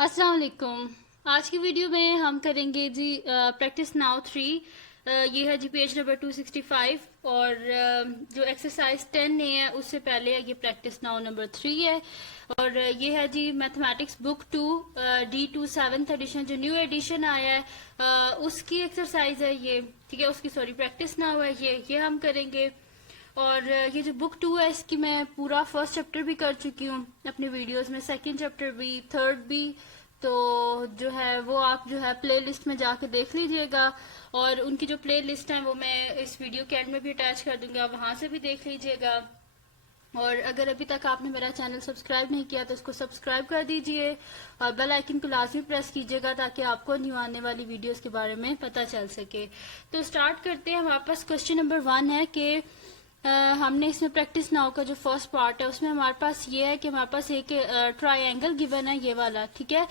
अस्सलाम वालेकुम। आज की वीडियो में हम करेंगे जी प्रैक्टिस नाउ 3। ये है जी पेज नंबर 265 और जो एक्सरसाइज 10 है उससे पहले ये प्रैक्टिस नाउ नंबर 3 है। और ये है जी mathematics book 2 D2 7th edition जो न्यू एडिशन आया है उसकी एक्सरसाइज है ये। ठीक है, उसकी सॉरी प्रैक्टिस नाउ है ये हम करेंगे। और ये जो बुक 2 है इसकी मैं पूरा फर्स्ट चैप्टर भी कर चुकी हूँ अपने वीडियोस में, सेकंड चैप्टर भी, थर्ड भी। तो जो है वो आप जो है प्ले लिस्ट में जाके देख लीजिएगा और उनकी जो प्ले लिस्ट है वो मैं इस वीडियो के एंड में भी अटैच कर दूंगी, आप वहां से भी देख लीजिएगा। और अगर अभी तक आपने मेरा चैनल सब्सक्राइब नहीं किया तो इसको सब्सक्राइब कर दीजिए और बेल आइकन को लाजमी प्रेस कीजिएगा ताकि आपको न्यू आने वाली वीडियोस के बारे में पता चल सके। तो स्टार्ट करते हैं। हमारे पास क्वेश्चन नंबर 1 है कि हमने इसमें प्रैक्टिस नाउ का जो फर्स्ट पार्ट है उसमें हमारे पास ये है कि हमारे पास एक ट्रायंगल गिवन है ये वाला। ठीक है,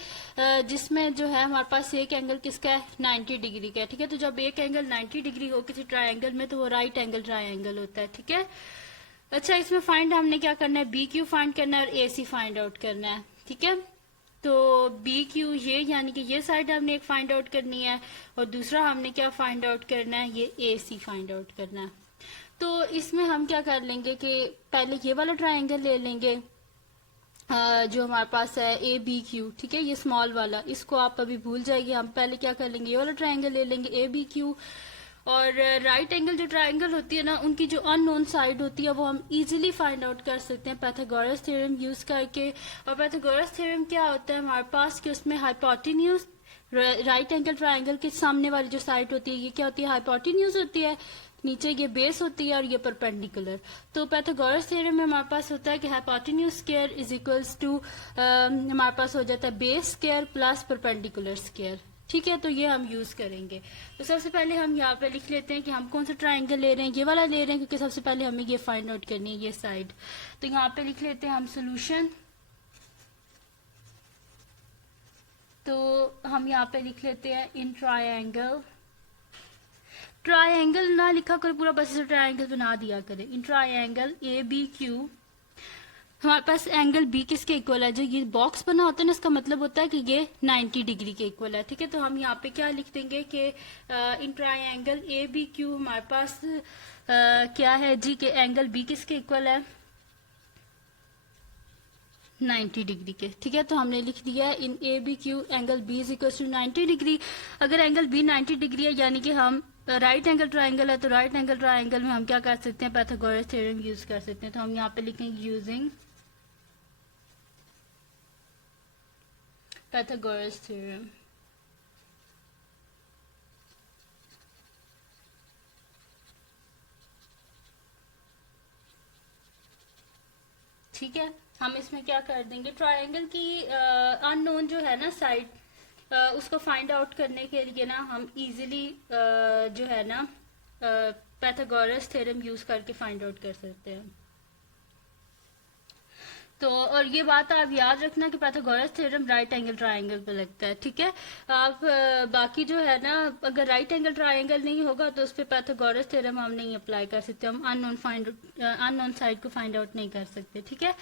जिसमें जो है हमारे पास एक एंगल किसका है 90 डिग्री का है। ठीक है, तो जब एक एंगल 90 डिग्री हो किसी ट्रायंगल में तो वो राइट एंगल ट्रायंगल होता है। ठीक है, अच्छा इसमें फाइंड हमने क्या करना है, बी क्यू फाइंड करना है और ए सी फाइंड आउट करना है। ठीक है, तो बी क्यू ये यानी कि ये साइड हमने एक फाइंड आउट करनी है और दूसरा हमने क्या फाइंड आउट करना है, ये ए सी फाइंड आउट करना है। तो इसमें हम क्या कर लेंगे कि पहले ये वाला ट्रायंगल ले लेंगे जो हमारे पास है ए बी क्यू। ठीक है, ये स्मॉल वाला, इसको आप अभी भूल जाइए। हम पहले क्या कर लेंगे, ये वाला ट्रायंगल ले लेंगे ए बी क्यू। और राइट एंगल जो ट्रायंगल होती है ना उनकी जो अननोन साइड होती है वो हम इजीली फाइंड आउट कर सकते हैं पाइथागोरस थ्योरम यूज करके। और पाइथागोरस थ्योरम क्या होता है हमारे पास कि उसमें हाइपोटेन्यूज राइट एंगल ट्रायंगल के सामने वाली जो साइड होती है ये क्या होती है, हाइपोटेन्यूज होती है, नीचे ये बेस होती है और ये परपेंडिकुलर। तो पाइथागोरस थ्योरम में हमारे पास होता है कि hypotenuse square is equals to हमारे पास हो जाता है base square plus perpendicular square. ठीक है, तो ये हम यूज करेंगे। तो सबसे पहले हम यहाँ पे लिख लेते हैं कि हम कौन सा ट्राइंगल ले रहे हैं, ये वाला ले रहे हैं क्योंकि सबसे पहले हमें ये फाइंड आउट करनी है ये साइड। तो यहाँ पे लिख लेते हैं हम सोल्यूशन। तो हम यहाँ पे लिख लेते हैं इन ट्रायंगल, ट्रायंगल ना लिखा कर पूरा, बस इसे ट्रायंगल बना दिया करें। In triangle A B Q हमारे पास एंगल बी किसके इक्वल है, जो ये बॉक्स बना होता है ना इसका मतलब होता है कि ये 90 डिग्री के इक्वल है। ठीक है, तो हम यहाँ पे क्या लिख देंगे कि in triangle A B Q हमारे पास क्या है जी कि एंगल बी किसके इक्वल है 90 डिग्री के। ठीक है, तो हमने लिख दिया है in A B Q angle B is equal to 90 degree. अगर एंगल बी 90 डिग्री है यानी कि हम राइट एंगल ट्रायंगल है तो राइट एंगल ट्रायंगल में हम क्या कर सकते हैं, पाइथागोरस थ्योरम यूज कर सकते हैं। तो हम यहाँ पे लिखेंगे यूजिंग पाइथागोरस थ्योरम। ठीक है, हम इसमें क्या कर देंगे, ट्रायंगल की अननोन जो है ना साइड उसको फाइंड आउट करने के लिए ना हम इजीली जो है ना पाइथागोरस थ्योरम यूज करके फाइंड आउट कर सकते हैं। तो और ये बात आप याद रखना कि Pythagoras theorem right angle triangle पे लगता है। ठीक है, आप बाकी जो है ना अगर राइट एंगल ट्रायंगल नहीं होगा तो उस पर पाइथागोरस थ्योरम हम नहीं अप्लाई कर सकते, हम अननोन साइड को फाइंड आउट नहीं कर सकते। ठीक है,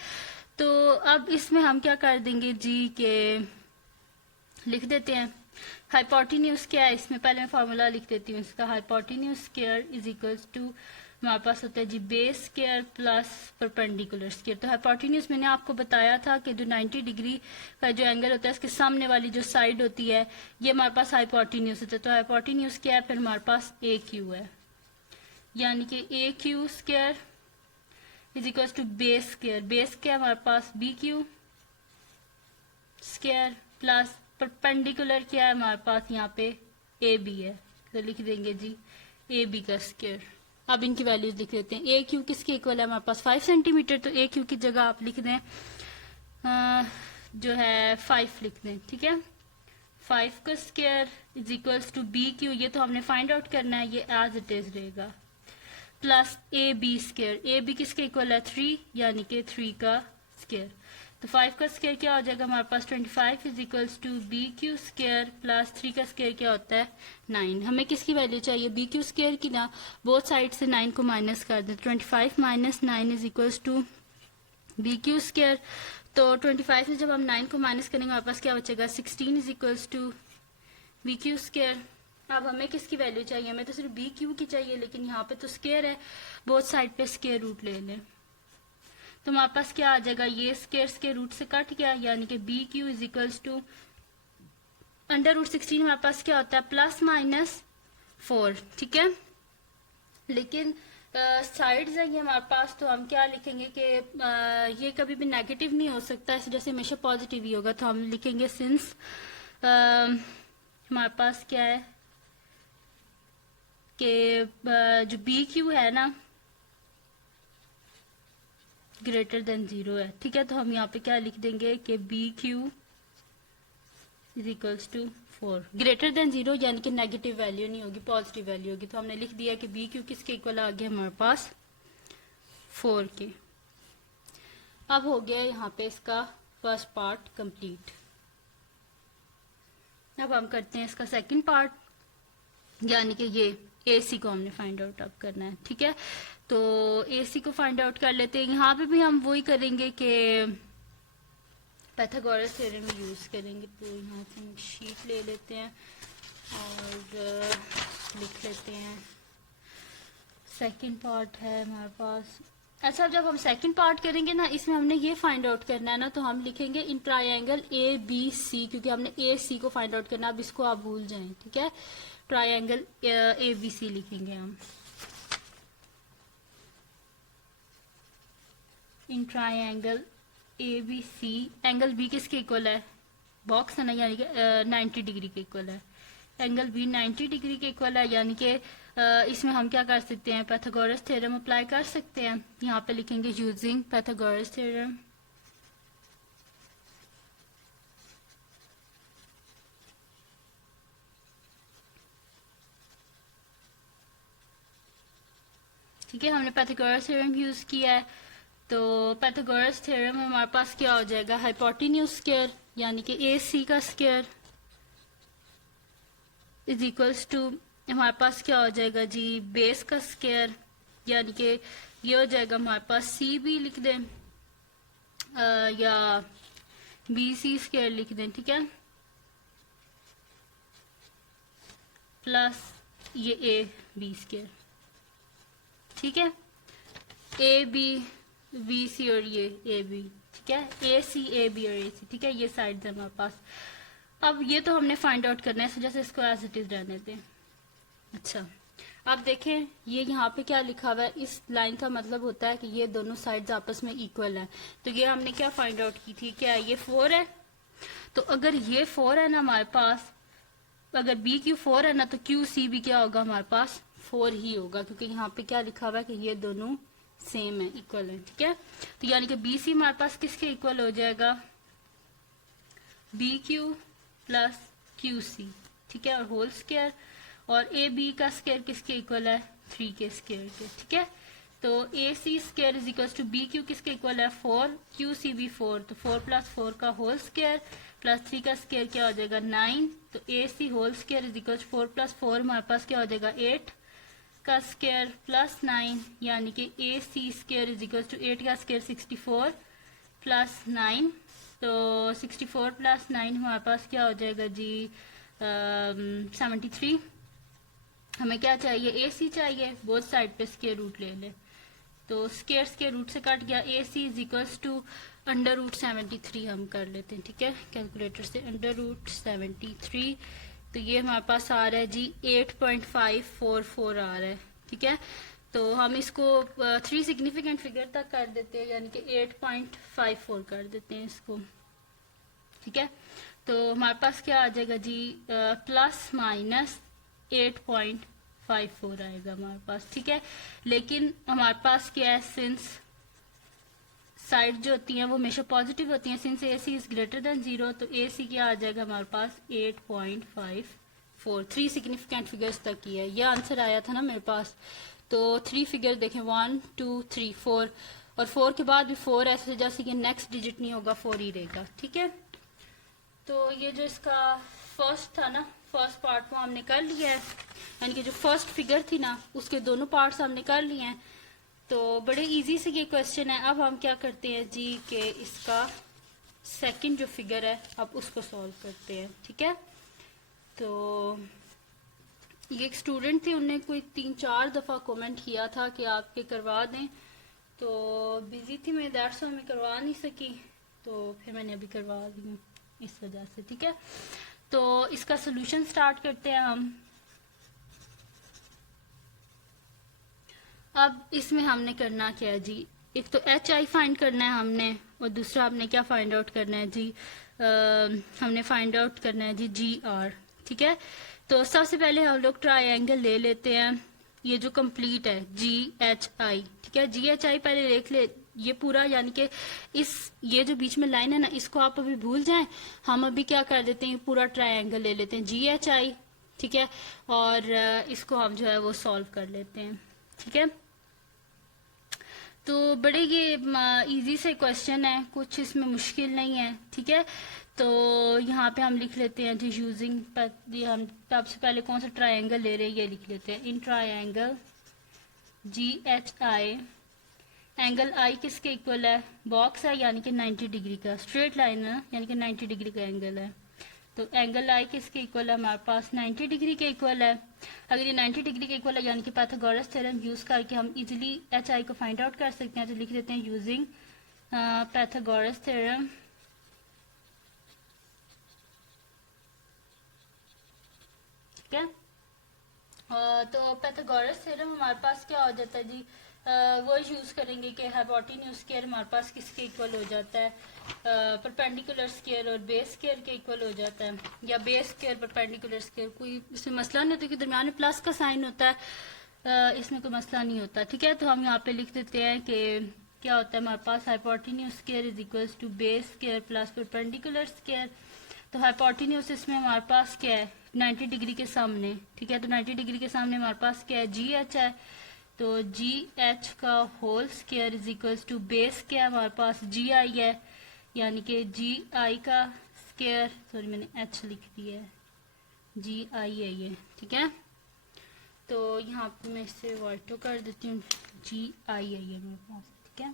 तो अब इसमें हम क्या कर देंगे जी के लिख देते हैं हाइपोटेन्यूज क्या है। इसमें पहले मैं फॉर्मूला लिख देती हूँ इसका, hypotenuse square is equals to हमारे पास होता है जी base square plus perpendicular square. तो हाइपोटेन्यूज मैंने आपको बताया था कि जो 90 डिग्री का जो एंगल होता है इसके सामने वाली जो साइड होती है ये हमारे पास हाइपोटेन्यूज होता है। तो हाइपोटेन्यूज क्या है, फिर हमारे पास ए क्यू है, यानी कि A Q square is equals to base square, base क्या है हमारे पास B Q square plus perpendicular क्या है हमारे पास यहाँ पे ए बी है, तो लिख देंगे जी ए बी का स्क्वायर। अब इनकी वैल्यूज लिख देते हैं। ए क्यू किसके इक्वल है हमारे पास 5 सेंटीमीटर, तो ए क्यू की जगह आप लिख दें जो है 5 लिख दें। ठीक है, 5 का square is equals to B Q, ये तो हमने फाइंड आउट करना है, ये एज इट इज रहेगा, plus A B square, A B किसके इक्वल है 3 यानी कि 3 का स्क्वायर। तो 5 का स्क्वायर क्या हो जाएगा हमारे पास 25 is equals to B Q square plus 3 का स्क्वायर क्या होता है 9। हमें किसकी वैल्यू चाहिए, बी क्यू स्क्वायर की ना, बोथ साइड से 9 को माइनस कर दें। 25 minus 9 is equals to B Q square. तो 25 से जब हम 9 को माइनस करेंगे हमारे पास क्या बचेगा 16 is equals to B Q square. अब हमें किसकी वैल्यू चाहिए, हमें तो सिर्फ बी क्यू की चाहिए, लेकिन यहाँ पे तो स्क्वायर है, बोथ साइड पे स्क्वायर रूट ले लें तो हमारे पास क्या आ जाएगा, ये स्क्वायर रूट से कट गया, यानी कि B Q is equals to under root 16 हमारे पास क्या होता है प्लस माइनस 4, ठीक है। लेकिन साइड्स है ये हमारे पास, तो हम क्या लिखेंगे कि ये कभी भी नेगेटिव नहीं हो सकता, इस वजह से हमेशा पॉजिटिव ही होगा, तो हम लिखेंगे सिंस हमारे पास क्या है कि जो बी क्यू है ना ग्रेटर देन 0 है, ठीक है। तो हम यहाँ पे क्या लिख देंगे कि B Q is equals to 4, greater than 0 यानी कि नेगेटिव वैल्यू नहीं होगी, पॉजिटिव वैल्यू होगी। तो हमने लिख दिया कि बी क्यू किसके इक्वल आ गया हमारे पास 4 के। अब हो गया यहाँ पे इसका फर्स्ट पार्ट कंप्लीट। अब हम करते हैं इसका सेकंड पार्ट, यानी कि ये AC को हमने फाइंड आउट अब करना है, ठीक है। तो AC को फाइंड आउट कर लेते हैं। यहाँ पे भी हम वही करेंगे कि पाइथागोरस थ्योरम यूज करेंगे। तो यहाँ से हम शीट ले लेते हैं और लिख लेते हैं सेकंड पार्ट है हमारे पास। अच्छा, जब हम सेकंड पार्ट करेंगे ना, इसमें हमने ये फाइंड आउट करना है ना, तो हम लिखेंगे इन ट्रायंगल ABC, क्योंकि हमने AC को फाइंड आउट करना है। अब इसको आप भूल जाएं, ठीक है। ट्रायंगल ABC लिखेंगे हम in triangle ABC। Angle B किसके इक्वल है, बॉक्स है ना, यानी कि 90 डिग्री के इक्वल है। एंगल B 90 डिग्री के इक्वल है, यानी कि इसमें हम क्या कर सकते हैं, पाइथागोरस थ्योरम अप्लाई कर सकते हैं। यहाँ पे लिखेंगे यूजिंग पाइथागोरस थ्योरम। ठीक है, हमने पाइथागोरस थ्योरम यूज किया है। तो पाइथागोरस थ्योरम में हमारे पास क्या हो जाएगा, हाइपोटेन्यूज स्क्वायर यानी कि AC का स्क्वायर इज इक्वल्स टू हमारे पास क्या हो जाएगा जी, बेस का स्क्वायर, यानी कि ये हो जाएगा हमारे पास CB लिख दें या BC स्क्वायर लिख दें, ठीक है, प्लस ये AB स्क्वायर, ठीक है। BC और ये AB, ठीक है, AC AB और AC, ठीक है, ये साइड्स है हमारे पास। अब ये तो हमने फाइंड आउट करना है, जैसे इसको एज इट इज रहने दें। अच्छा, अब देखें ये यहाँ पे क्या लिखा हुआ है, इस लाइन का मतलब होता है कि ये दोनों साइड्स आपस में इक्वल है। तो ये हमने क्या फाइंड आउट की थी, क्या ये 4 है। तो अगर ये 4 है ना हमारे पास, अगर BQ 4 है ना, तो QC भी क्या होगा हमारे पास 4 ही होगा, क्योंकि यहाँ पे क्या लिखा हुआ है कि ये दोनों सेम है, इक्वल है, ठीक है। तो यानी कि BC हमारे पास किसके इक्वल हो जाएगा, BQ प्लस QC, ठीक है, और होल स्क्वायर, और AB का स्क्वायर किसके इक्वल है 3 के स्क्वायर के, ठीक है। तो AC square is equal to BQ किसके इक्वल है 4, QC भी 4, तो 4 प्लस 4 का होल स्क्वायर प्लस 3 का स्क्वायर क्या हो जाएगा 9। तो AC whole square is equal 4 plus 4 हमारे पास क्या हो जाएगा 8 का स्क्वायर प्लस 9, यानी कि AC square is equal to 8 का स्क्वायर 64 प्लस 9। तो 64 प्लस 9 हमारे पास क्या हो जाएगा जी 73। हमें क्या चाहिए, AC चाहिए, बोथ साइड पे स्क्वायर रूट ले ले, तो स्क्वायर रूट से कट गया। AC is equals to under root 73 हम कर लेते हैं, ठीक है, कैलकुलेटर से अंडर रूट 73। तो ये हमारे पास आ रहा है जी 8.544 आ रहा है, ठीक है। तो हम इसको 3 सिग्निफिकेंट फिगर तक कर देते हैं, यानी कि 8.54 कर देते हैं इसको, ठीक है। तो हमारे पास क्या आ जाएगा जी प्लस माइनस 8.54 आएगा हमारे पास, ठीक है। लेकिन हमारे पास क्या है, सिंस साइड जो होती हैं वो हमेशा पॉजिटिव होती हैं, since AC is greater than 0, तो AC क्या आ जाएगा हमारे पास 8.54। 3 सिग्निफिकेंट फिगर्स तक की है, ये आंसर आया था ना मेरे पास। तो 3 फिगर देखें 1 2 3 4, और 4 के बाद भी 4 ऐसे जैसे कि नेक्स्ट डिजिट नहीं होगा, 4 ही रहेगा, ठीक है। तो ये जो इसका फर्स्ट था ना, फर्स्ट पार्ट वो हमने कर लिया है, यानी कि जो फर्स्ट फिगर थी ना उसके दोनों पार्ट्स हमने कर लिए हैं। तो बड़े इजी से ये क्वेश्चन है। अब हम क्या करते हैं जी कि इसका सेकंड जो फिगर है अब उसको सॉल्व करते हैं, ठीक है। तो ये एक स्टूडेंट थे, उन्होंने कोई 3-4 दफ़ा कमेंट किया था कि आपके करवा दें, तो बिजी थी मैं, दैट्स व्हाई मैं करवा नहीं सकी, तो फिर मैंने अभी करवा दी हूँ इस वजह से, ठीक है। तो इसका सोल्यूशन स्टार्ट करते हैं हम। अब इसमें हमने करना क्या है जी, एक तो एच आई फाइंड करना है हमने, और दूसरा हमने क्या फाइंड आउट करना है जी, हमने फाइंड आउट करना है जी जी आर, ठीक है। तो सबसे पहले हम लोग ट्रायंगल ले लेते हैं, ये जो कंप्लीट है जी एच आई, ठीक है। जी एच आई पहले देख ले, ये पूरा यानी कि इस ये जो बीच में लाइन है ना, इसको आप अभी भूल जाएं, हम अभी क्या कर देते हैं, पूरा ट्रायंगल ले लेते हैं जी एच आई, ठीक है, और इसको हम जो है वो सॉल्व कर लेते हैं, ठीक है। तो बड़े ये इजी से क्वेश्चन है, कुछ इसमें मुश्किल नहीं है, ठीक है। तो यहाँ पे हम लिख लेते हैं जी यूजिंग, हम सबसे पहले कौन सा ट्रायंगल ले रहे हैं ये लिख लेते हैं। In triangle G H I, angle I किसके इक्वल है, बॉक्स है यानी कि 90 डिग्री का, स्ट्रेट लाइन है यानी कि 90 डिग्री का एंगल है, तो एंगल आई किसके इक्वल है, हमारे पास 90 डिग्री के इक्वल है। अगर ये 90 डिग्री के इक्वल है यानी कि पाइथागोरस थ्योरम यूज करके हम इजीली एच आई को फाइंड आउट कर सकते हैं, तो लिख देते हैं यूजिंग पाइथागोरस थ्योरम, ठीक है। तो पाइथागोरस थ्योरम हमारे पास क्या हो जाता है जी, वो यूज करेंगे कि हाइपोटेन्यूज स्क्वायर हमारे पास किसके इक्वल हो जाता है, परपेंडिकुलर स्क्वायर और बेस स्क्वायर के इक्वल हो जाता है, या बेस स्क्वायर परपेंडिकुलर स्क्वायर, कोई इसमें मसला नहीं होता कि दरम्यान में प्लस का साइन होता है, इसमें कोई मसला नहीं होता, ठीक है। तो हम यहाँ पे लिख देते हैं कि क्या होता है हमारे पास, hypotenuse square is equals to base square plus perpendicular square. तो हाइपोटेन्यूज इसमें हमारे पास क्या है, 90 डिग्री के सामने, ठीक है। तो 90 डिग्री के सामने हमारे पास क्या है, जी एच है, तो जी एच का whole square is equals to base क्या है हमारे पास, जी आई है, यानी कि जी आई का स्क्वायर, सॉरी मैंने एच लिख दिया है, जी आई है ये, ठीक है। तो यहाँ पे मैं इसे वाइटो कर देती हूँ, जी आई है ये मेरे पास, ठीक है,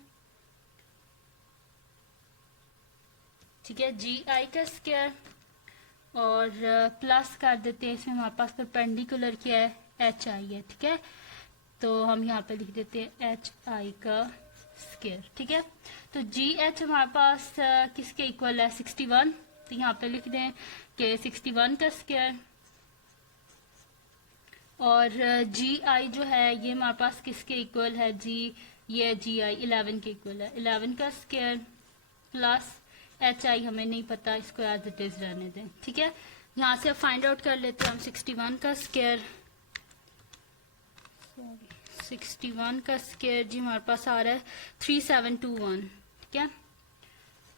ठीक है, जी आई का स्क्वायर, और प्लस कर देते हैं इसमें हमारे पास परपेंडिकुलर क्या है, एच आई है, ठीक है। तो हम यहाँ पे लिख देते हैं एच आई का स्क्वायर, ठीक है। तो जी एच हमारे पास किसके इक्वल है, 61, तो यहाँ पे लिख दें कि 61 का स्क्वायर, और जी आई जो है ये हमारे पास किसके इक्वल है जी, ये जी आई 11 के इक्वल है, 11 का स्क्वायर प्लस एच आई हमें नहीं पता, इसको एज इट इज रहने दें, ठीक है। यहाँ से अब फाइंड आउट कर लेते हैं हम 61 का स्क्वायर, 61 का स्क्वायर जी हमारे पास आ रहा है 3721, ठीक है,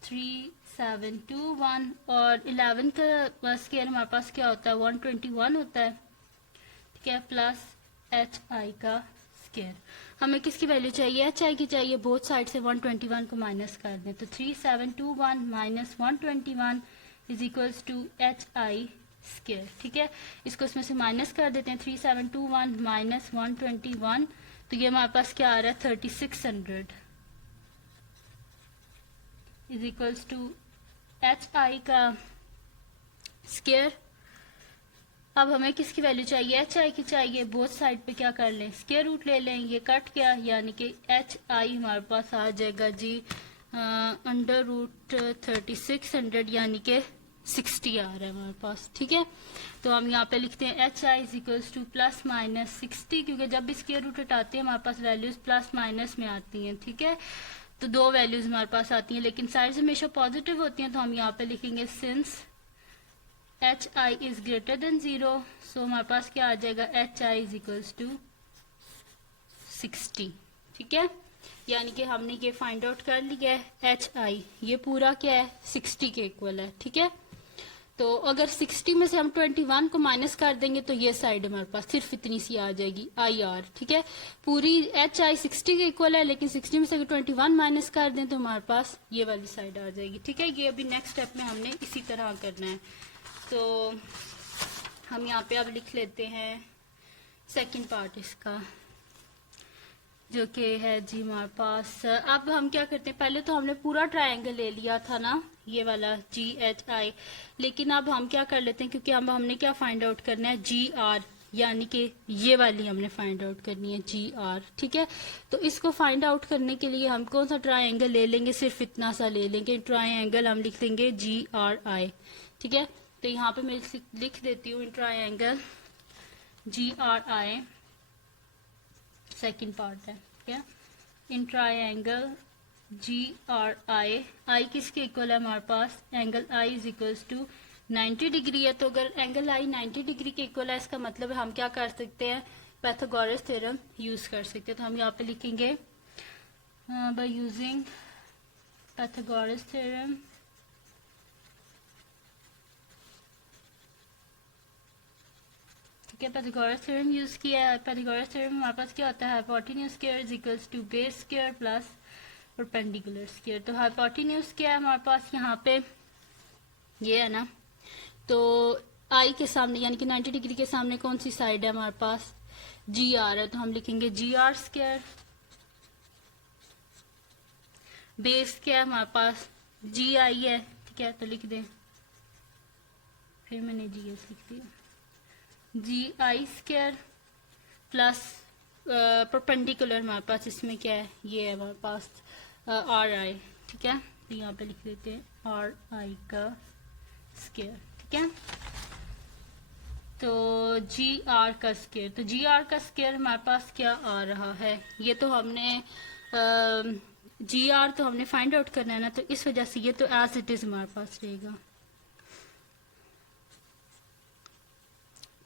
3721, और 11 का स्क्वायर हमारे पास क्या होता है, 121 होता है, ठीक है, प्लस एच आई का स्क्वायर। हमें किसकी वैल्यू चाहिए, एच आई की चाहिए, बोथ साइड से 121 को माइनस कर दें, तो 3721 minus 121 is equals to H I square, ठीक है। इसको इसमें से माइनस कर देते हैं, 3721 माइनस 121, तो ये हमारे पास क्या आ रहा है, 3600 is equals to H I का स्क्वायर। अब हमें किसकी वैल्यू चाहिए, एच आई की चाहिए, बोथ साइड पे क्या कर लें, स्क्वायर रूट ले लें, ये कट गया, यानी कि एच आई हमारे पास आ जाएगा जी अंडर रूट 3600, यानी कि 60 आ रहा है हमारे पास, ठीक है। तो हम यहाँ पे लिखते हैं H I is equals to plus minus 60, क्योंकि जब भी स्क्वायर रूट हटाते हैं हमारे पास वैल्यूज प्लस माइनस में आती हैं, ठीक है। तो दो वैल्यूज हमारे पास आती हैं, लेकिन साइड्स हमेशा पॉजिटिव होती हैं, तो हम यहाँ पे लिखेंगे since H I is greater than 0, so हमारे पास क्या आ जाएगा, H I is equals to 60, ठीक है। यानी कि हमने ये फाइंड आउट कर लिया है, एच आई ये पूरा क्या है, 60 के इक्वल है, ठीक है। तो अगर 60 में से हम 21 को माइनस कर देंगे तो ये साइड हमारे पास सिर्फ इतनी सी आ जाएगी, आई आर, ठीक है। पूरी एच आई 60 के इक्वल है, लेकिन 60 में से अगर 21 माइनस कर दें तो हमारे पास ये वाली साइड आ जाएगी, ठीक है। ये अभी नेक्स्ट स्टेप में हमने इसी तरह करना है। तो हम यहाँ पे अब लिख लेते हैं सेकंड पार्ट इसका। जो कि है जी हमारे पास। अब हम क्या करते हैं, पहले तो हमने पूरा ट्रायंगल ले लिया था ना, ये वाला जी एच आई, लेकिन अब हम क्या कर लेते हैं, क्योंकि अब हमने क्या फाइंड आउट करना है, जी आर, यानी कि ये वाली हमने फाइंड आउट करनी है जी आर। ठीक है, तो इसको फाइंड आउट करने के लिए हम कौन सा ट्रायंगल ले लेंगे, सिर्फ इतना सा ले लेंगे ट्रायंगल, हम लिख देंगे जी आर आई। ठीक है, तो यहाँ पे मैं लिख देती हूँ triangle G R I, second part है क्या, इन ट्रायंगल जी आर आई, आई किसके इक्वल है हमारे पास, angle I is equals to 90 degree है। तो अगर एंगल आई 90 डिग्री के इक्वल है, इसका मतलब है हम क्या कर सकते हैं, पाइथागोरस थ्योरम यूज कर सकते हैं। तो हम यहाँ पे लिखेंगे बाय यूजिंग पाइथागोरस थ्योरम ठीक है, पाइथागोरस थ्योरम यूज किया है। पाइथागोरस थ्योरम हमारे पास क्या होता है, hypotenuse square is equals to base square plus perpendicular square. तो हाइपोटेन्यूज क्या है हमारे पास यहाँ पे, ये है ना, तो आई के सामने यानी कि 90 डिग्री के सामने कौन सी साइड है हमारे पास, जी आर है, तो हम लिखेंगे जी आर स्क्वायर। बेस क्या है हमारे पास, जी आई है, ठीक है, तो लिख दें, फिर मैंने जी एस लिख दिया, जी आई स्क्वायर प्लस परपेंडिकुलर हमारे पास इसमें क्या है, ये है हमारे पास आर आई। ठीक है, तो यहाँ पे लिख देते हैं आर आई का स्क्वायर। ठीक है, तो जी आर का स्क्वायर, तो जी आर का स्क्वायर हमारे पास क्या आ रहा है, ये तो हमने जी आर तो हमने फाइंड आउट करना है ना, तो इस वजह से ये तो एज इट इज हमारे पास रहेगा।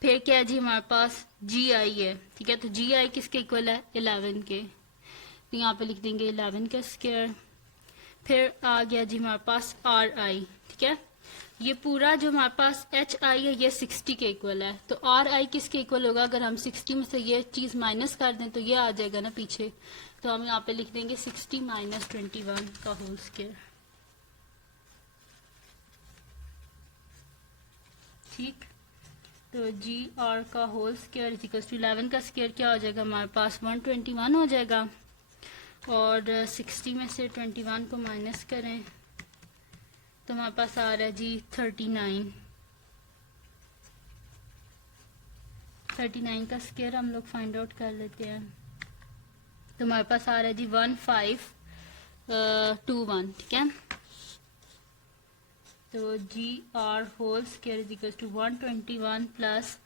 फिर क्या है जी हमारे पास, जी आई है। ठीक है, तो जी आई किसके इक्वल है, 11 के, तो यहाँ पे लिख देंगे 11 का स्क्वायर। फिर आ गया जी हमारे पास आर आई। ठीक है, ये पूरा जो हमारे पास एच आई है ये 60 के इक्वल है, तो आर आई किसके इक्वल होगा, अगर हम 60 में से ये चीज माइनस कर दें तो ये आ जाएगा ना पीछे, तो हम यहाँ पे लिख देंगे 60 माइनस 21 का होल स्क्वायर। ठीक, तो जी आर का whole square is equal to 11 का स्क्वायर क्या हो जाएगा हमारे पास, 121 हो जाएगा, और 60 में से 21 को माइनस करें तो हमारे पास आ रहा है जी 39। 39 का स्क्वायर हम लोग फाइंड आउट कर लेते हैं, तो हमारे पास आ रहा है जी 1521। ठीक है, तो G R whole square is equal to 121 plus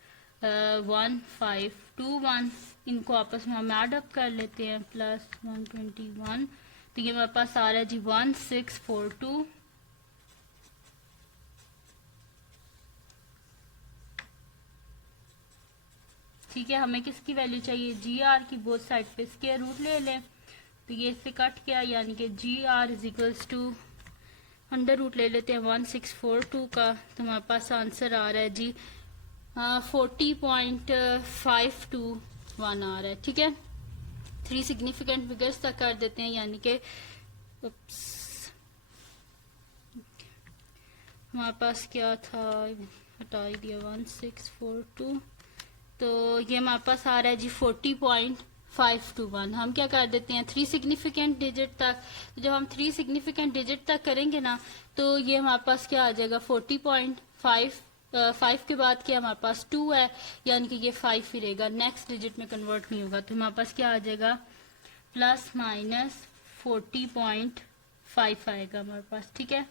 1521, इनको आपस में हम ऐड अप कर लेते हैं, प्लस 121, तो ये हमारे पास आ रहा है जी 1642। ठीक है, हमें किसकी वैल्यू चाहिए, जी आर की, बोथ साइड पे स्क्वायर रूट ले लें, तो ये इससे कट गया, यानी कि G R is equals to under root ले लेते हैं 1642 का, तो हमारे पास आंसर आ रहा है जी 40.521 आ रहा है। ठीक है, 3 सिग्निफिकेंट फिगर्स तक कर देते हैं, यानी कि हमारे पास क्या था, हटा ही दिया 1642, तो ये हमारे पास आ रहा है जी 40.521। हम क्या कर देते हैं 3 सिग्निफिकेंट डिजिट तक, तो जब हम 3 सिग्निफिकेंट डिजिट तक करेंगे ना, तो ये हमारे पास क्या आ जाएगा 40.5 के बाद क्या हमारे पास 2 है, यानी कि ये 5 ही रहेगा, नेक्स्ट डिजिट में कन्वर्ट नहीं होगा, तो हमारे पास क्या आ जाएगा प्लस माइनस 40.5 आएगा हमारे पास। ठीक है,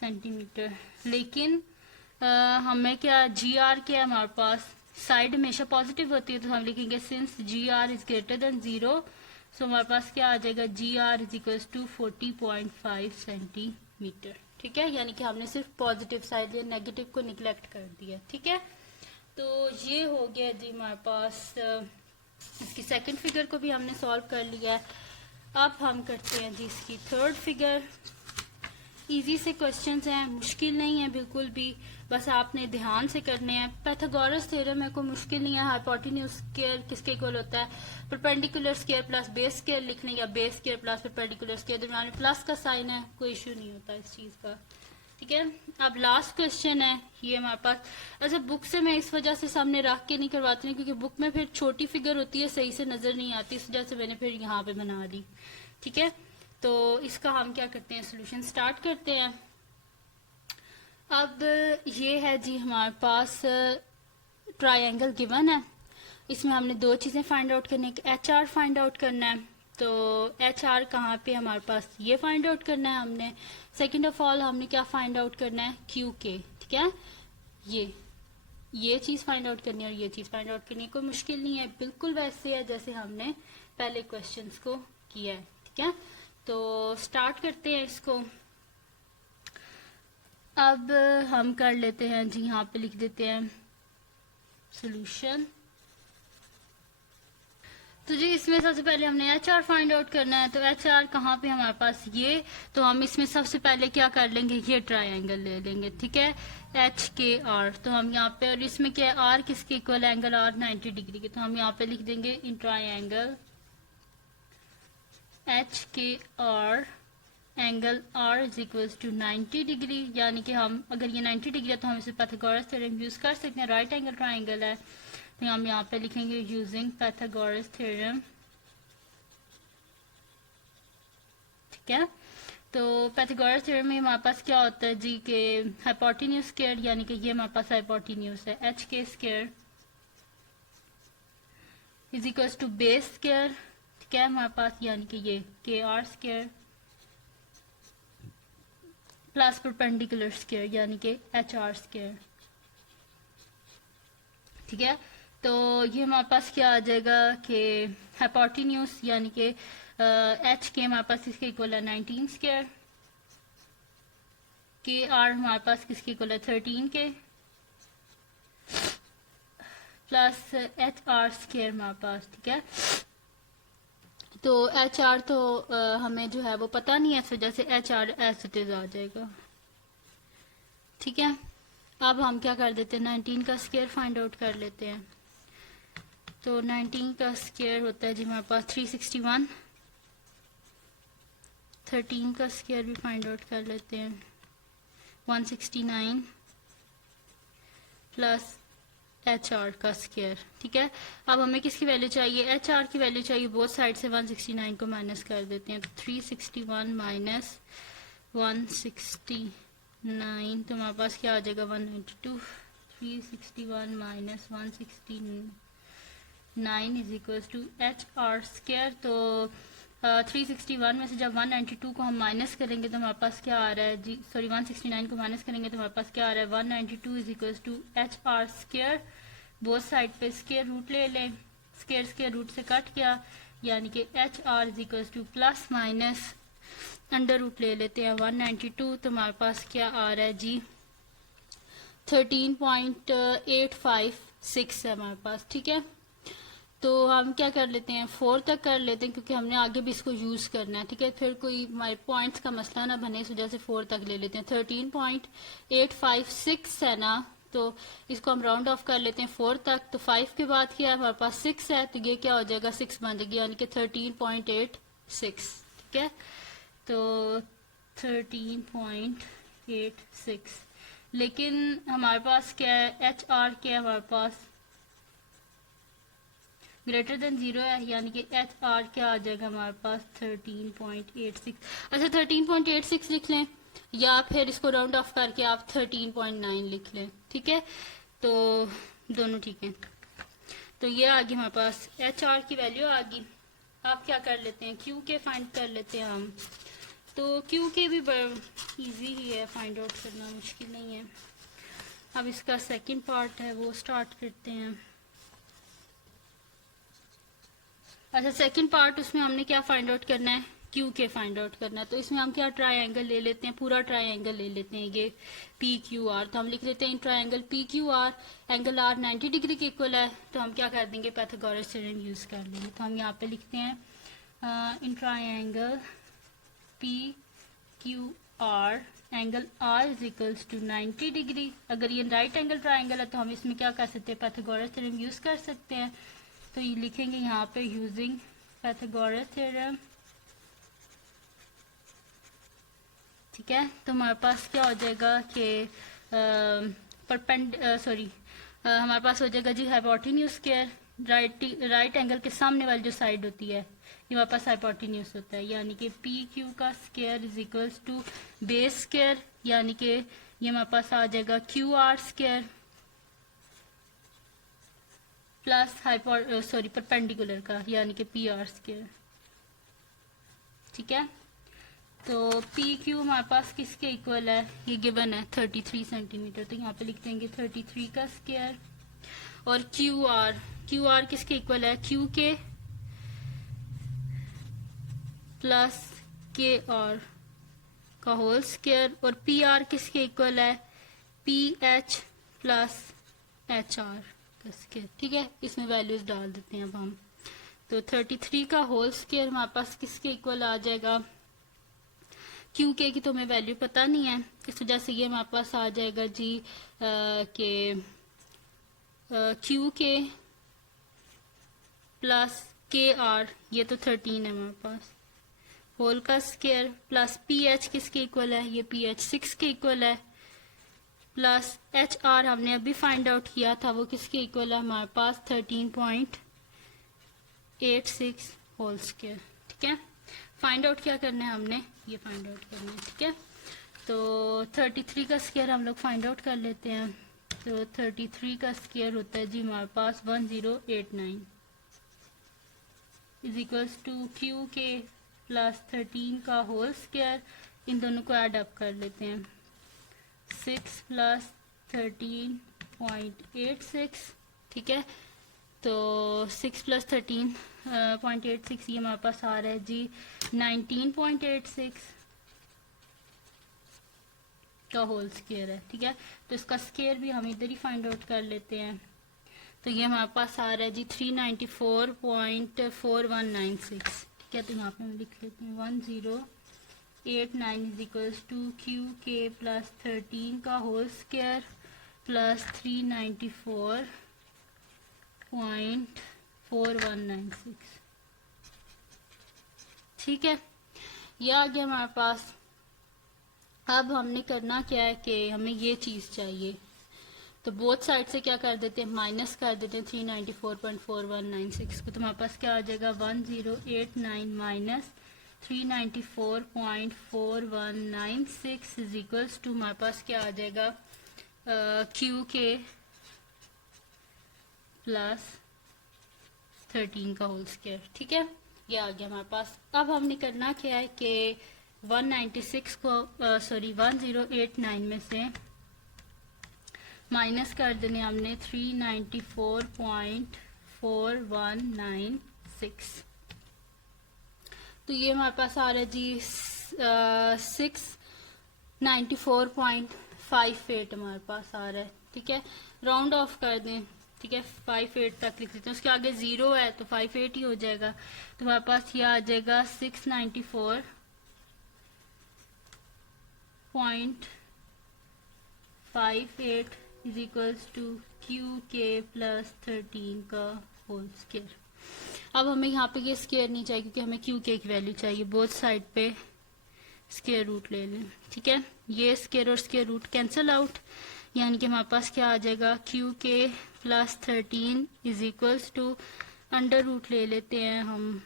सेंटीमीटर। लेकिन हमें क्या, जी आर क्या है हमारे पास, साइड हमेशा पॉजिटिव होती है, तो हम लिखेंगे since G R is greater than 0, so हमारे पास क्या आ जाएगा, G R is equal to 40.5 centimetre. ठीक है, यानी कि हमने सिर्फ पॉजिटिव साइड या नेगेटिव को निगलेक्ट कर दिया। ठीक है, तो ये हो गया जी हमारे पास, इसकी सेकंड फिगर को भी हमने सॉल्व कर लिया है। अब हम करते हैं जी इसकी थर्ड फिगर। इजी से क्वेश्चंस हैं, मुश्किल नहीं है बिल्कुल भी, बस आपने ध्यान से करने हैं। पाइथागोरस थ्योरम है, कोई मुश्किल नहीं है। हाइपोटेन्यूज स्क्वायर किसके इक्वल होता है, perpendicular square plus base square लिखने, या base square plus perpendicular square, दरम्यान में प्लस का साइन है, कोई इशू नहीं होता इस चीज का। ठीक है। अब लास्ट क्वेश्चन है ये हमारे पास। अच्छा, बुक से मैं इस वजह से सामने रख के नहीं करवाती हूँ क्योंकि बुक में फिर छोटी फिगर होती है, सही से नजर नहीं आती, इस वजह से मैंने फिर यहाँ पे बना दी। ठीक है, तो इसका हम क्या करते हैं, सोल्यूशन स्टार्ट करते हैं। अब ये है जी हमारे पास ट्रायंगल गिवन है, इसमें हमने दो चीजें फाइंड आउट करनी है। एच आर फाइंड आउट करना है, तो एच आर कहाँ पे हमारे पास, ये फाइंड आउट करना है हमने। सेकंड ऑफ ऑल हमने क्या फाइंड आउट करना है, क्यू के। ठीक है, ये चीज फाइंड आउट करनी है और ये चीज फाइंड आउट करनी है। कोई मुश्किल नहीं है, बिल्कुल वैसे है जैसे हमने पहले क्वेश्चंस को किया है। ठीक है, तो स्टार्ट करते हैं इसको। अब हम कर लेते हैं जी, यहाँ पे लिख देते हैं सोल्यूशन। तो जी इसमें सबसे पहले हमने एच आर फाइंड आउट करना है, तो एच आर कहाँ पे हमारे पास, ये तो हम इसमें सबसे पहले क्या कर लेंगे, ये ट्रायंगल ले लेंगे। ठीक है, एच के आर, तो हम यहाँ पे, और इसमें क्या है, आर किसके इक्वल, एंगल आर 90 डिग्री के, तो हम यहाँ पे लिख देंगे in triangle H K R angle R is equals to 90 degree, यानी कि हम अगर ये 90 डिग्री है तो हम इसे पाइथागोरस थ्योरम यूज कर सकते हैं। राइट एंगल ट्रायंगल है, तो हम यहाँ पे लिखेंगे यूजिंग पाइथागोरस थ्योरम। ठीक है, तो पाइथागोरस थ्योरम में हमारे पास क्या होता है जी के हाइपोटेन्यूज स्क्वायर, यानी कि ये हमारे पास हाइपोटेन्यूज है, H K square is equals to base square. ठीक है, हमारे पास यानी कि ये K R square plus perpendicular square यानी कि एच आर स्क्वायर। ठीक है, तो ये हमारे पास क्या आ जाएगा कि हाइपोटेन्यूज यानी कि एच के हमारे पास किसके इक्वल है 19 स्क्वायर, के आर हमारे पास किसके इक्वल है 13 के, प्लस एच आर स्क्वायर हमारे पास। ठीक है, तो एच आर तो हमें जो है वो पता नहीं है, इस वजह से H R as it is आ जाएगा। ठीक है, अब हम क्या कर देते हैं, 19 का स्क्वायर फाइंड आउट कर लेते हैं। तो 19 का स्क्वायर होता है जी हमारे पास 361, 13 का स्क्वायर भी फाइंड आउट कर लेते हैं 169 प्लस एच आर का स्क्वायर। ठीक है, अब हमें किसकी वैल्यू चाहिए, एच आर की वैल्यू चाहिए, बोथ साइड से 169 को माइनस कर देते हैं, तो 361 माइनस 169, तो हमारे पास क्या आ जाएगा 192। 361 minus 169 is equal to H R square. तो 361 में से जब 192 को हम माइनस करेंगे तो हमारे पास क्या आ रहा है जी, सॉरी 169 को माइनस करेंगे तो हमारे पास क्या आ रहा है 192 is equal to H R square. Both side पे स्क्वायर रूट ले लें, स्क्वायर रूट से कट गया, यानी कि H R is equal to plus minus under root ले लेते हैं 192, तो हमारे पास क्या आ रहा है जी 13.856 है हमारे पास। ठीक है, तो हम क्या कर लेते हैं 4 तक कर लेते हैं क्योंकि हमने आगे भी इसको यूज करना है। ठीक है, फिर कोई हमारे पॉइंट्स का मसला ना बने, इस वजह से 4 तक ले लेते हैं। 13.856 है ना, तो इसको हम राउंड ऑफ कर लेते हैं 4 तक। तो 5 के बाद क्या है हमारे पास 6 है, तो ये क्या हो जाएगा 6 बन जाएगी, यानी कि 13.86। ठीक है, तो 13.86, लेकिन हमारे पास क्या है एच आर क्या है हमारे पास ग्रेटर देन 0 है, यानी कि एच आर क्या आ जाएगा हमारे पास 13.86। अच्छा 13.86 लिख लें या फिर इसको राउंड ऑफ करके आप 13.9 लिख लें। ठीक है, तो दोनों ठीक है। तो ये आ गई हमारे पास एच आर की वैल्यू आ गई। आप क्या कर लेते हैं क्यू के फाइंड कर लेते हैं हम। तो क्यू के भी इजी ही है, फाइंड आउट करना मुश्किल नहीं है। अब इसका सेकंड पार्ट है वो स्टार्ट करते हैं। अच्छा सेकंड पार्ट, उसमें हमने क्या फाइंड आउट करना है, क्यू के फाइंड आउट करना है। तो इसमें हम क्या ट्रायंगल ले लेते हैं, पूरा ट्रायंगल ले लेते हैं, ये पी क्यू आर। तो हम लिख लेते हैं in triangle P Q R, angle R 90 degree के इक्वल है, तो हम क्या कर देंगे पाइथागोरस थ्योरम यूज कर लेंगे। तो हम यहाँ पे लिखते हैं in triangle P Q R angle R is equals to 90 degree. अगर ये राइट एंगल ट्रायंगल है तो हम इसमें क्या कर सकते हैं पाइथागोरस थ्योरम यूज कर सकते हैं। तो ये लिखेंगे यहाँ पे यूजिंग पाइथागोरस थ्योरम ठीक है। तो हमारे पास क्या हो जाएगा कि हमारे पास हो जाएगा जी हाइपोटेन्यूज स्क्वायर, राइट एंगल के सामने वाली जो साइड होती है ये हमारे पास हाइपोटेन्यूज होता है, यानी कि पी क्यू का square is equals to base square, यानी कि ये हमारे पास आ जाएगा Q R square plus perpendicular का यानी कि पी आर स्क्वायर। ठीक है। तो पी क्यू हमारे पास किसके इक्वल है, ये गिवन है 33 सेंटीमीटर, तो यहाँ पे लिख देंगे 33 का स्क्वायर। और क्यू आर किसके इक्वल है, क्यू के प्लस के आर का होल स्क्वायर। और पी आर किसके इक्वल है, P H plus H R का स्क्वायर। ठीक है, इसमें वैल्यूज डाल देते हैं अब हम। तो 33 का होल स्क्वायर हमारे पास किसके इक्वल आ जाएगा, क्यू के की तो हमें वैल्यू पता नहीं है, इस वजह से ये हमारे पास आ जाएगा जी के क्यू के प्लस के आर, ये तो 13 है हमारे पास, होल का स्क्वायर प्लस पी एच किसके इक्वल है, ये पी एच 6 के इक्वल है, प्लस एच आर हमने अभी फाइंड आउट किया था वो किसके इक्वल है हमारे पास 13.86 होल स्क्वायर। ठीक है, फाइंड आउट क्या करना है हमने, ये फाइंड आउट करना है। ठीक है, तो 33 का स्क्वायर हम लोग फाइंड आउट कर लेते हैं। तो 33 का स्क्वायर होता है जी हमारे पास 1089 is equals to Q K plus 13 का होल स्क्वायर, इन दोनों को ऐड अप कर लेते हैं, 6 प्लस 13.86। ठीक है, तो 6 प्लस 13.86 ये हमारे पास आ रहा है जी 19.86 का होल स्क्वायर है। ठीक है, तो इसका स्क्वायर भी हम इधर ही फाइंड आउट कर लेते हैं। तो ये हमारे पास आ रहा है जी 394.4196। ठीक है, तो यहाँ पे हम लिख लेते हैं 1089 is equals to Q K plus 13 का होल स्क्वायर प्लस 394.4196। ठीक है, ये आ गया हमारे पास। अब हमने करना क्या है कि हमें ये चीज चाहिए, तो बोथ साइड से क्या कर देते हैं, माइनस कर देते हैं 394.4196 को। तो हमारे पास क्या आ जाएगा 1089 माइनस 394.4196 इज इक्वल्स टू हमारे पास क्या आ जाएगा क्यू के प्लस 13 का होल स्क्वायर। ठीक है, ये आ गया हमारे पास। अब हमने करना क्या है कि 196 को 1089 में से माइनस कर देने हमने 394.4196। तो ये हमारे पास आ रहा है जी 694.58 हमारे पास आ रहा है। ठीक है, राउंड ऑफ कर दें। ठीक है, 58 तक लिख देते हैं, उसके आगे 0 है तो 58 ही हो जाएगा। तो हमारे पास ये आ जाएगा 694.58 is equals to Q K plus 13 का होल स्क्वायर। अब हमें यहाँ पे ये स्क्वायर नहीं चाहिए क्योंकि हमें क्यू के की वैल्यू चाहिए, बोथ साइड पे स्क्वायर रूट ले लें। ठीक है, ये स्क्वायर और स्क्वायर रूट कैंसिल आउट, यानी कि हमारे पास क्या आ जाएगा Q K plus 13 is equals to under root ले लेते हैं हम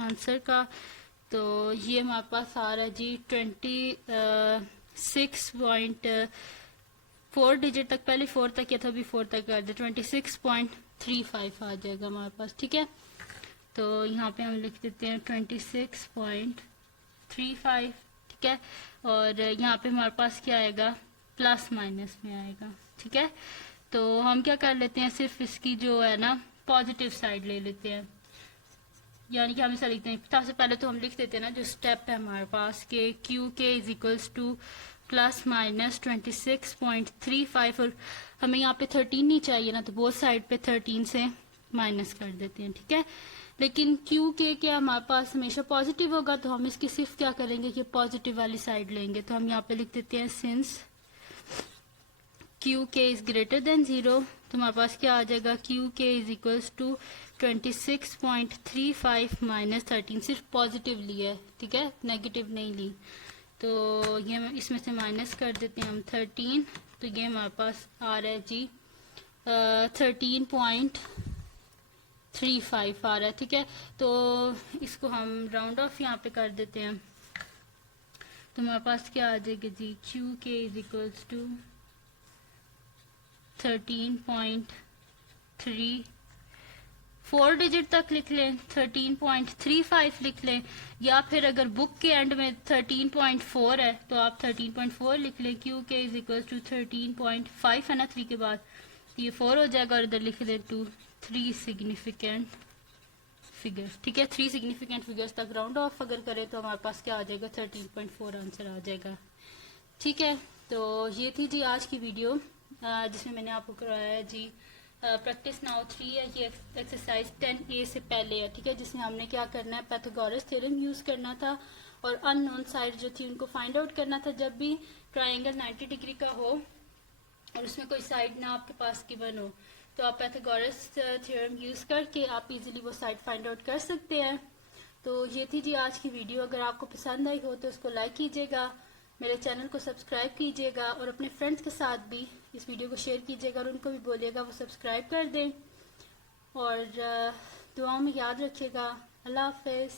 आंसर का। तो ये हमारे पास आ रहा है जी 26.4 डिजिट तक, पहले 4 तक या था अभी 4 तक कर दे, 26.35 आ जाएगा हमारे पास। ठीक है, तो यहाँ पे हम लिख देते हैं 26.35। ठीक है, और यहाँ पे हमारे पास क्या आएगा, प्लस माइनस में आएगा। ठीक है, तो हम क्या कर लेते हैं, सिर्फ इसकी जो है ना पॉजिटिव साइड ले लेते हैं, यानी कि हम ऐसा लिखते हैं, सबसे पहले तो हम लिख देते हैं ना जो स्टेप है हमारे पास के क्यू के is equals to plus minus 26.35, और हमें यहाँ पे 13 नहीं चाहिए ना, तो बोथ साइड पे 13 से माइनस कर देते हैं। ठीक है, लेकिन क्यू के क्या हमारे पास हमेशा पॉजिटिव होगा, तो हम इसकी सिर्फ क्या करेंगे कि पॉजिटिव वाली साइड लेंगे। तो हम यहाँ पे लिख देते हैं सिंस क्यू के इज ग्रेटर देन 0, तो हमारे पास क्या आ जाएगा क्यू के इज इक्वल्स टू 26.35 माइनस 13, सिर्फ पॉजिटिव लिया है। ठीक है, नेगेटिव नहीं ली, तो ये हम इसमें से माइनस कर देते हैं हम 13, तो ये हमारे पास आ रहा है जी 13.35 आ रहा है, ठीक है। तो इसको हम राउंड ऑफ यहाँ पे कर देते हैं, तो हमारे पास क्या आ जाएगा जी, क्यू के इज इक्वल्स टू 13.3, 4 डिजिट तक लिख लें, 13.35 लिख लें, या फिर अगर बुक के एंड में 13.4 है तो आप 13.4 लिख लें। क्यू के इज इक्वल टू 13.5 है ना 3 के बाद, ये 4 हो जाएगा और इधर लिख दें टू 3 सिग्निफिकेंट फिगर्स, ठीक है। 3 सिग्निफिकेंट फिगर्स तक राउंड ऑफ अगर करें तो हमारे पास क्या आ जाएगा, 13.4 आंसर आ जाएगा, ठीक है। तो ये थी जी आज की वीडियो जिसमें मैंने आपको कराया है जी प्रैक्टिस नाउ 3 है, ये एक्सरसाइज 10A से पहले है, ठीक है, जिसमें हमने क्या करना है, पाइथागोरस थ्योरम यूज करना था और अननोन साइड जो थी उनको फाइंड आउट करना था। जब भी ट्राइंगल 90 डिग्री का हो और उसमें कोई साइड ना आपके पास गिवन हो, तो आप पाइथागोरस थ्योरम यूज करके आप इजीली वो साइड फाइंड आउट कर सकते हैं। तो ये थी जी आज की वीडियो, अगर आपको पसंद आई हो तो उसको लाइक कीजिएगा, मेरे चैनल को सब्सक्राइब कीजिएगा और अपने फ्रेंड्स के साथ भी इस वीडियो को शेयर कीजिएगा और उनको भी बोलिएगा वो सब्सक्राइब कर दें, और दुआओं में याद रखिएगा। अल्लाह हाफिज़।